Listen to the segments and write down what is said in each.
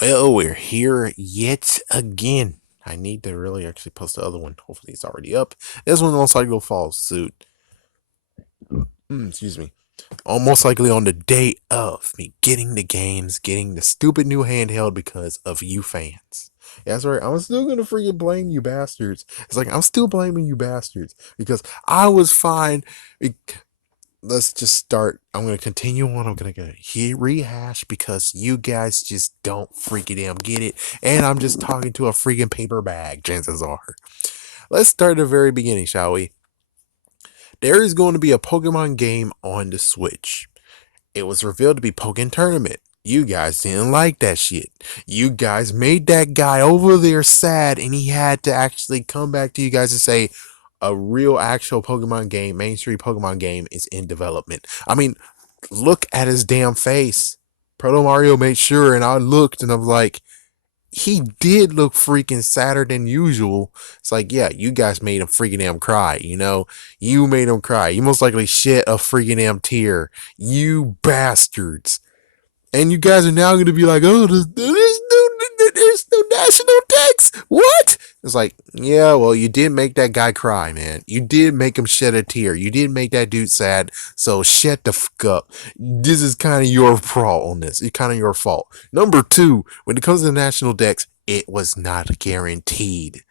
Well, we're here yet again. I need to really actually post the other one. Hopefully, it's already up. This one most likely will follow suit. Excuse me. Almost likely on the day of me getting the games, getting the stupid new handheld because of you fans. Yeah, that's right. I'm still gonna freaking blame you bastards. It's like I'm still blaming you bastards because I was fine. Let's just start. I'm gonna continue on. I'm gonna rehash because you guys just don't freaking damn get it, and I'm just talking to a freaking paper bag. Chances are. Let's start at the very beginning, shall we? There is going to be a Pokemon game on the Switch. It was revealed to be Pokemon Tournament. You guys didn't like that shit. You guys made that guy over there sad, and he had to actually come back to you guys and say, a real actual Pokemon game, mainstream Pokemon game is in development. I mean, look at his damn face. Proto Mario made sure, and I looked and I was like, he did look freaking sadder than usual. It's like, yeah, you guys made him freaking damn cry. You made him cry. You most likely shed a freaking damn tear. You bastards. And you guys are now going to be like, oh, there's no national text. What? It's like, yeah, well, you did make that guy cry, man. You did make him shed a tear. You did make that dude sad. So shut the fuck up. This is kind of your fault on this. It's kind of your fault. Number two, when it comes to the national decks, it was not guaranteed.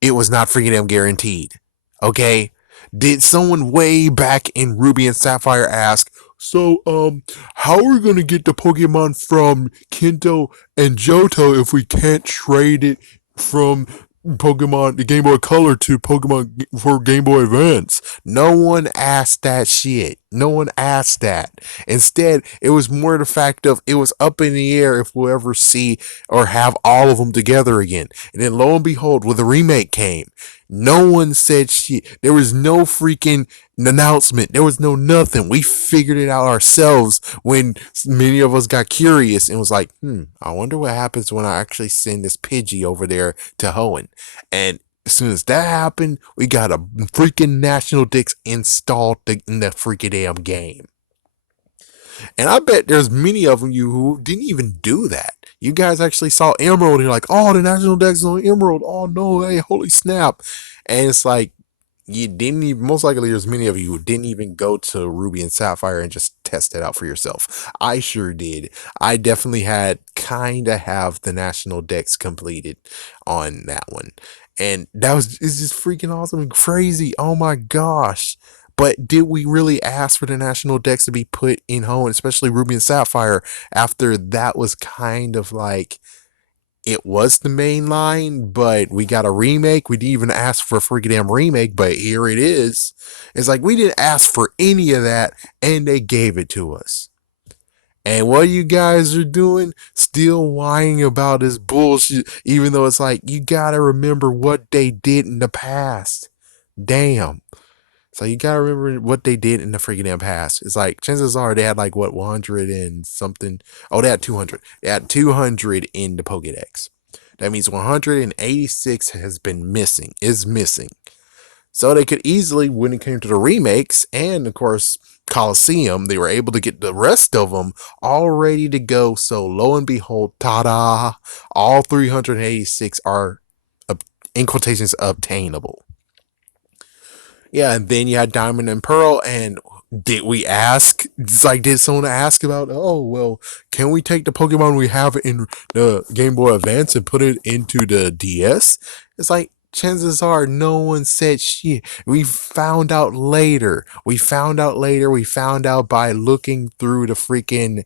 It was not freaking damn guaranteed. Okay? Did someone way back in Ruby and Sapphire ask, how are we gonna get the Pokemon from Kinto and Johto if we can't trade it from Pokemon the Game Boy Color to Pokemon for Game Boy Advance? No one asked that shit. No one asked that. Instead, it was more the fact of it was up in the air if we'll ever see or have all of them together again. And then lo and behold, when the remake came, no one said shit. There was no freaking announcement. There was no nothing. We figured it out ourselves when many of us got curious and was like, I wonder what happens when I actually send this Pidgey over there to Hoenn. And as soon as that happened, we got a freaking National Dix installed in the freaking damn game. And I bet there's many of you who didn't even do that. You guys actually saw Emerald and you're like, oh, the National Dex is on Emerald. Oh no, hey, holy snap. And it's like, you didn't even, most likely there's many of you who didn't even go to Ruby and Sapphire and just test it out for yourself. I sure did. I definitely had kind of have the National Dex completed on that one. And it's just freaking awesome and crazy. Oh my gosh. But did we really ask for the national decks to be put in Hoenn, especially Ruby and Sapphire, after that was kind of like it was the main line, but we got a remake. We didn't even ask for a freaking damn remake, but here it is. It's like we didn't ask for any of that, and they gave it to us. And what you guys are doing, still whining about this bullshit, even though it's like you gotta remember what they did in the past. Damn. So you gotta remember what they did in the freaking damn past. It's like chances are they had like what 100 and something. Oh, they had 200. They had 200 in the Pokédex. That means 186 has been missing. Is missing. So they could easily, when it came to the remakes and of course Coliseum, they were able to get the rest of them all ready to go. So lo and behold, ta-da! All 386 are in quotations obtainable. Yeah, and then you had Diamond and Pearl, and did we ask? It's like, did someone ask about? Oh, well, can we take the Pokemon we have in the Game Boy Advance and put it into the DS? It's like chances are no one said shit. We found out later. We found out later. We found out by looking through the freaking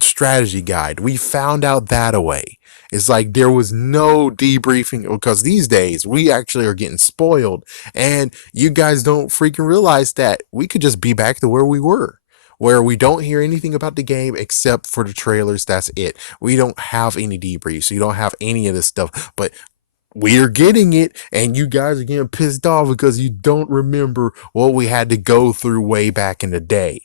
strategy guide. We found out that away. It's like there was no debriefing because these days we actually are getting spoiled, and you guys don't freaking realize that we could just be back to where we were. Where we don't hear anything about the game except for the trailers. That's it. We don't have any debriefs. You don't have any of this stuff. But we're getting it, and you guys are getting pissed off because you don't remember what we had to go through way back in the day.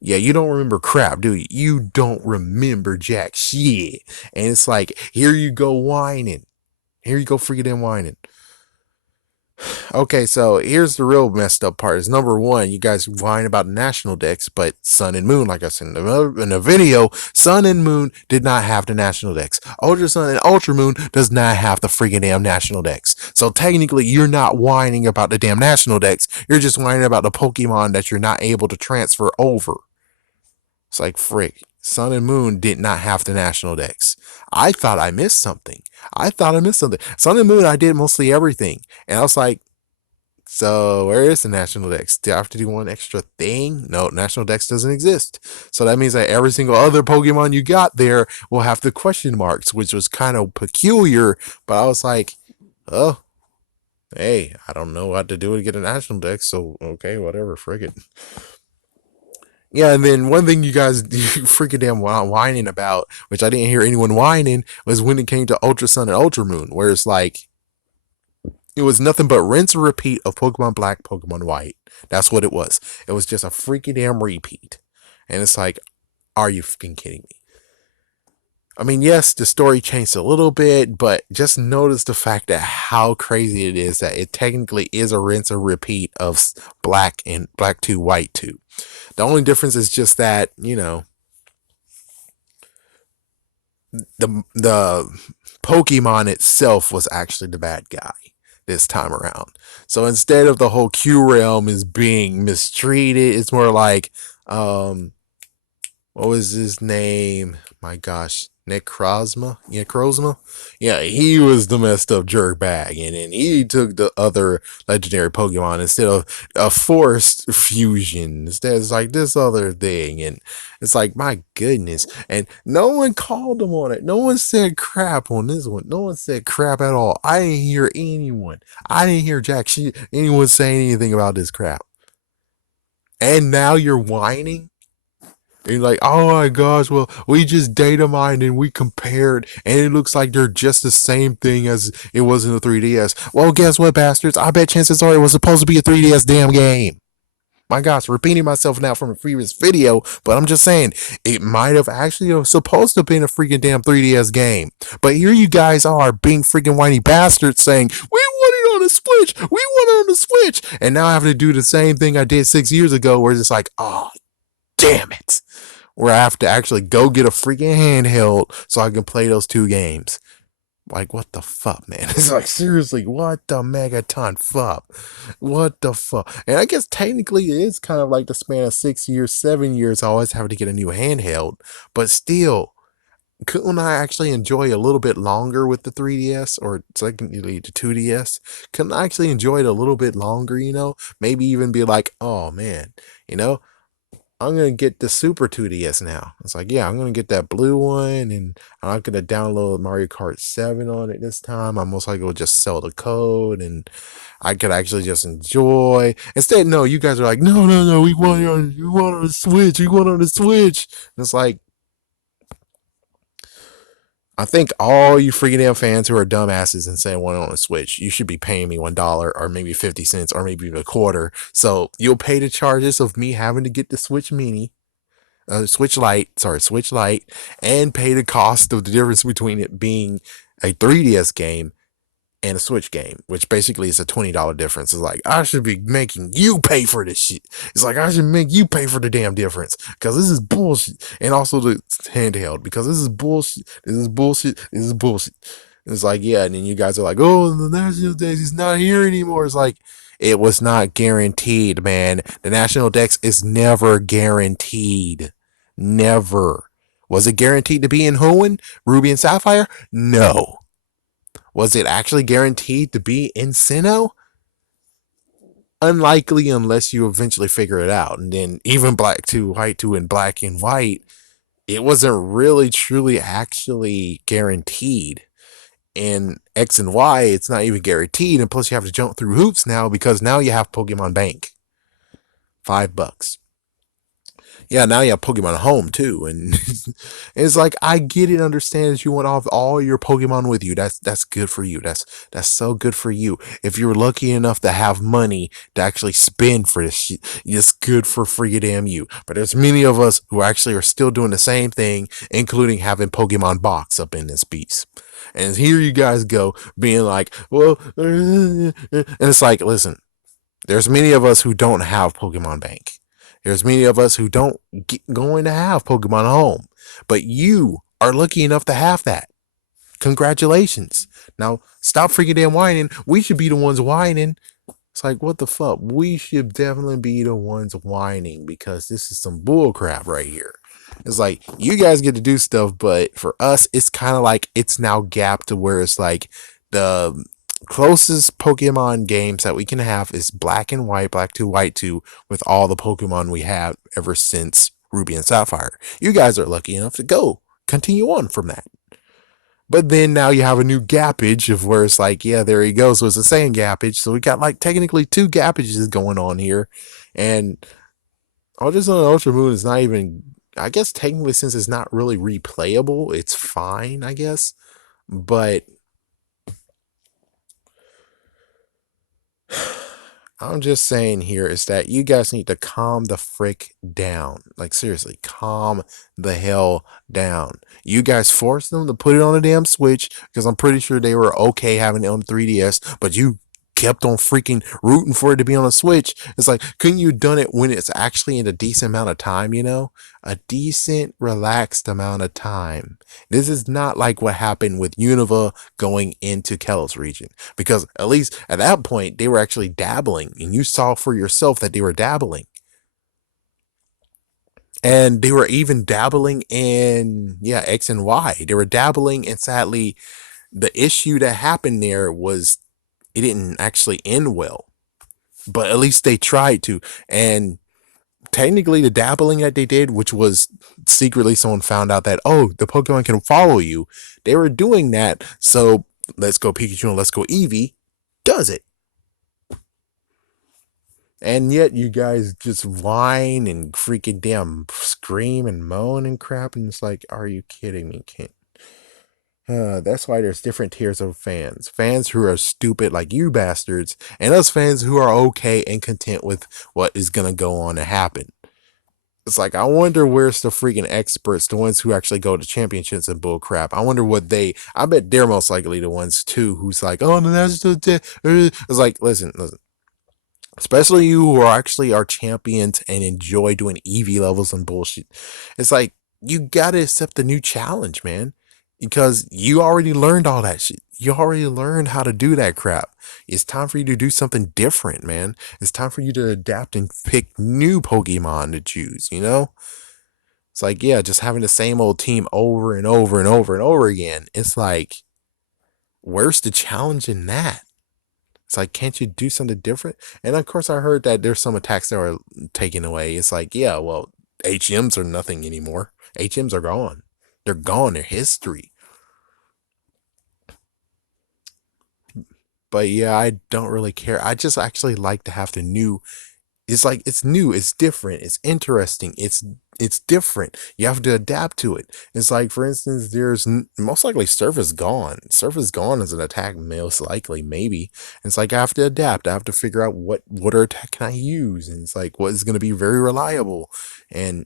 Yeah, you don't remember crap, do you? You don't remember jack shit. And it's like, here you go whining. Here you go freaking whining. Okay, so here's the real messed up part. Is number one, you guys whine about the national decks, but Sun and Moon, like I said in the video, Sun and Moon did not have the national decks. Ultra Sun and Ultra Moon does not have the freaking damn national decks. So technically, you're not whining about the damn national decks. You're just whining about the Pokemon that you're not able to transfer over. It's like frick. Sun and Moon did not have the national decks. I thought I missed something. Sun and Moon, I did mostly everything. And I was like, so where is the national dex? Do I have to do one extra thing? No, national dex doesn't exist. So that means that every single other Pokemon you got there will have the question marks, which was kind of peculiar. But I was like, oh, hey, I don't know what to do to get a national dex. So okay, whatever, frig it. Yeah, and then one thing you guys you freaking damn whining about, which I didn't hear anyone whining, was when it came to Ultra Sun and Ultra Moon, where it's like it was nothing but rinse and repeat of Pokemon Black, Pokemon White. That's what it was. It was just a freaking damn repeat. And it's like, are you freaking kidding me? I mean, yes, the story changed a little bit, but just notice the fact that how crazy it is that it technically is a rinse and repeat of Black and Black 2, White 2. The only difference is just that, the Pokemon itself was actually the bad guy this time around. So instead of the whole Q realm is being mistreated, it's more like what was his name? My gosh, Necrozma? Yeah, he was the messed up jerk bag, and then he took the other legendary Pokemon instead of a forced fusion. Instead, it's like this other thing, and it's like my goodness. And no one called him on it. No one said crap on this one. No one said crap at all. I didn't hear anyone. I didn't hear anyone saying anything about this crap. And now you're whining. And you're like, oh my gosh, well, we just data mined and we compared, and it looks like they're just the same thing as it was in the 3DS. Well, guess what, bastards? I bet chances are it was supposed to be a 3DS damn game. My gosh, repeating myself now from a previous video, but I'm just saying, it might have actually supposed to have been a freaking damn 3DS game. But here you guys are being freaking whiny bastards saying, we want it on the Switch, we want it on the Switch. And now I have to do the same thing I did 6 years ago, where it's just like, oh, damn it. Where I have to actually go get a freaking handheld so I can play those two games. Like, what the fuck, man? It's like, seriously, what the megaton fuck? What the fuck? And I guess technically it is kind of like the span of 6 years, 7 years, I always have to get a new handheld. But still, couldn't I actually enjoy a little bit longer with the 3DS or secondly the 2DS? Couldn't I actually enjoy it a little bit longer, Maybe even be like, oh man, you know? I'm gonna get the Super 2DS now. It's like, yeah, I'm gonna get that blue one, and I'm not gonna download Mario Kart 7 on it this time. I'm most likely will just sell the code, and I could actually just enjoy. Instead, no, you guys are like, no, no, no, we want on the Switch, we want on the Switch. And it's like, I think all you freaking damn fans who are dumbasses and saying want it on the Switch, you should be paying me $1 or maybe 50 cents or maybe even a quarter. So you'll pay the charges of me having to get the Switch Mini. Switch Lite, and pay the cost of the difference between it being a 3DS game and a Switch game, which basically is a $20 difference. It's like, I should be making you pay for this shit. It's like, I should make you pay for the damn difference because this is bullshit. And also the handheld because this is bullshit. This is bullshit. This is bullshit. It's like, yeah. And then you guys are like, oh, the National Dex is not here anymore. It's like, it was not guaranteed, man. The National Dex is never guaranteed. Never. Was it guaranteed to be in Hoenn, Ruby and Sapphire? No. Was it actually guaranteed to be in Sinnoh? Unlikely unless you eventually figure it out. And then even Black 2, White 2, and Black and White, it wasn't really truly actually guaranteed. In X and Y, it's not even guaranteed. And plus you have to jump through hoops now because now you have Pokemon Bank. $5. Yeah, now you have Pokemon Home too, and it's like I get it, understand that you want all your Pokemon with you. That's good for you. That's so good for you. If you're lucky enough to have money to actually spend for this shit, it's good for free damn you. But there's many of us who actually are still doing the same thing, including having Pokemon Box up in this beast. And here you guys go being like, well, and it's like, listen, there's many of us who don't have Pokemon Bank. There's many of us who don't going to have Pokemon Home, but you are lucky enough to have that. Congratulations. Now stop freaking damn whining. We should be the ones whining. It's like, what the fuck? We should definitely be the ones whining because this is some bull crap right here. It's like, you guys get to do stuff, but for us, it's kind of like it's now gapped to where it's like the closest Pokemon games that we can have is Black and White, Black 2, White 2, with all the Pokemon we have ever since Ruby and Sapphire. You guys are lucky enough to go continue on from that. But then now you have a new gappage of where it's like, yeah, there you go. So it's the same gappage. So we got like technically two gappages going on here. And Ultra Sun and Ultra Moon is not even, I guess technically since it's not really replayable, it's fine, I guess. But I'm just saying here is that you guys need to calm the frick down. Like, seriously, calm the hell down. You guys forced them to put it on a damn Switch because I'm pretty sure they were okay having it on 3DS, but you kept on freaking rooting for it to be on a Switch. It's like, couldn't you done it when it's actually in a decent amount of time, you know? A decent, relaxed amount of time. This is not like what happened with Unova going into Kalos region. Because at least at that point, they were actually dabbling, and you saw for yourself that they were dabbling. And they were even dabbling in, yeah, X and Y. They were dabbling, and sadly, the issue that happened there was it didn't actually end well. But at least they tried to. And technically, the dabbling that they did, which was secretly someone found out that, oh, the Pokemon can follow you, they were doing that. So Let's Go Pikachu and Let's Go Eevee does it. And yet you guys just whine and freaking damn scream and moan and crap. And it's like, are you kidding me? Can't. That's why there's different tiers of fans. Fans who are stupid like you bastards, and us fans who are okay and content with what is going to go on to happen. It's like, I wonder where's the freaking experts, the ones who actually go to championships and bull crap. I wonder what I bet they're most likely the ones too who's like, oh, the national. It's like, listen. Especially you who are actually our champions and enjoy doing EV levels and bullshit. It's like, you gotta accept the new challenge, man. Because you already learned all that shit. You already learned how to do that crap. It's time for you to do something different, man. It's time for you to adapt and pick new Pokemon to choose, you know? It's like, yeah, just having the same old team over and over and over and over again. It's like, where's the challenge in that? It's like, can't you do something different? And of course, I heard that there's some attacks that are taken away. It's like, yeah, well, HMs are nothing anymore. HMs are gone. They're gone. They're history. But yeah, I don't really care. I just actually like to have the new. It's like, it's new, it's different, it's interesting, it's different. You have to adapt to it. It's like, for instance, there's most likely Surf is gone. Surf is gone as an attack, most likely, maybe. It's like, I have to adapt. I have to figure out what attack can I use, and it's like, what is going to be very reliable, and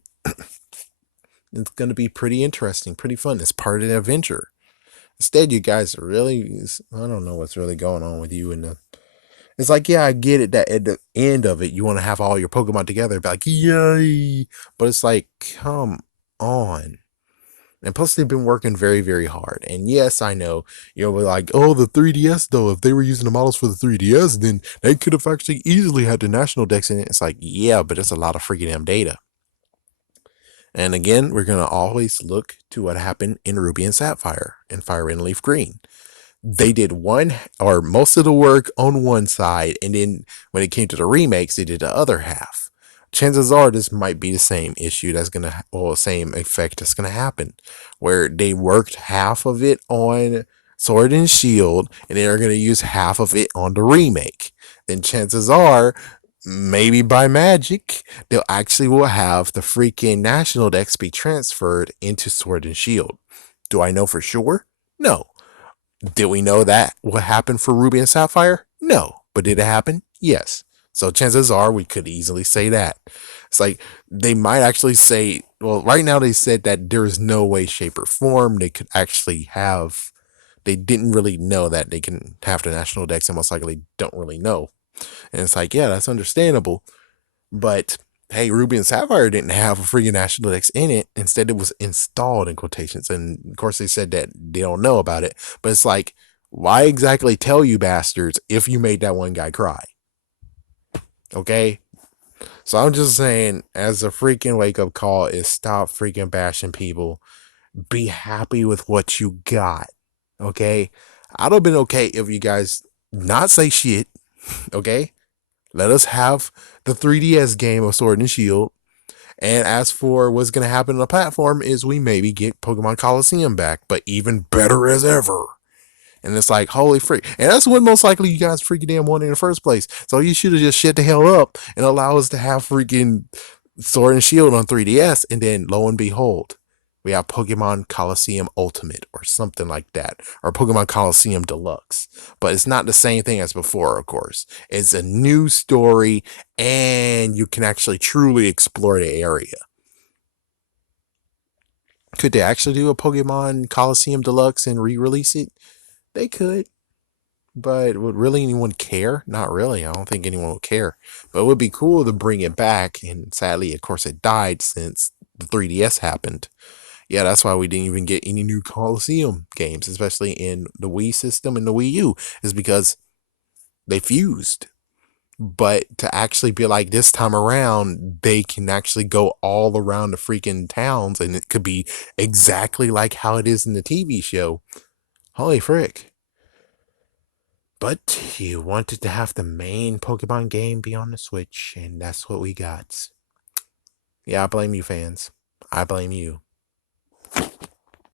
it's going to be pretty interesting, pretty fun. It's part of the adventure. Instead, you guys are really, I don't know what's really going on with you and the. It's like, yeah, I get it that at the end of it, you want to have all your Pokemon together, be like, yay. But it's like, come on. And plus, they've been working very, very hard. And yes, I know, you'll be like, oh, the 3DS, though, if they were using the models for the 3DS, then they could have actually easily had the national decks in it. It's like, yeah, but it's a lot of freaking damn data. And again, we're going to always look to what happened in Ruby and Sapphire and Fire Red and Leaf Green. They did one or most of the work on one side, and then when it came to the remakes, they did the other half. Chances are this might be the same issue that's gonna, or same effect that's gonna happen, where they worked half of it on Sword and Shield, and they're gonna use half of it on the remake. Then chances are, maybe by magic, they'll actually will have the freaking national decks be transferred into Sword and Shield. Do I know for sure? No. Did we know that what happened for Ruby and Sapphire? No. But did it happen? Yes. So chances are we could easily say that. It's like, they might actually say, well, right now they said that there is no way, shape, or form they could actually have They didn't really know that they can have the national decks and most likely don't really know. And it's like, yeah, that's understandable. But hey, Ruby and Sapphire didn't have a freaking national dex in it. Instead, it was installed in quotations. And of course, they said that they don't know about it. But it's like, why exactly tell you bastards if you made that one guy cry? Okay? So I'm just saying, as a freaking wake up call, is stop freaking bashing people. Be happy with what you got. Okay? I'd have been okay if you guys not say shit. Okay? Let us have the 3DS game of Sword and Shield. And as for what's going to happen on the platform is we maybe get Pokemon Coliseum back, but even better as ever. And it's like, holy freak. And that's what most likely you guys freaking damn wanted in the first place. So you should have just shut the hell up and allow us to have freaking Sword and Shield on 3DS. And then lo and behold, we have Pokemon Coliseum Ultimate or something like that, or Pokemon Coliseum Deluxe. But it's not the same thing as before, of course. It's a new story and you can actually truly explore the area. Could they actually do a Pokemon Coliseum Deluxe and re-release it? They could. But would really anyone care? Not really. I don't think anyone would care. But it would be cool to bring it back. And sadly, of course, it died since the 3DS happened. Yeah, that's why we didn't even get any new Coliseum games, especially in the Wii system and the Wii U, is because they fused. But to actually be like this time around, they can actually go all around the freaking towns and it could be exactly like how it is in the TV show. Holy frick. But you wanted to have the main Pokemon game be on the Switch, and that's what we got. Yeah, I blame you, fans. I blame you.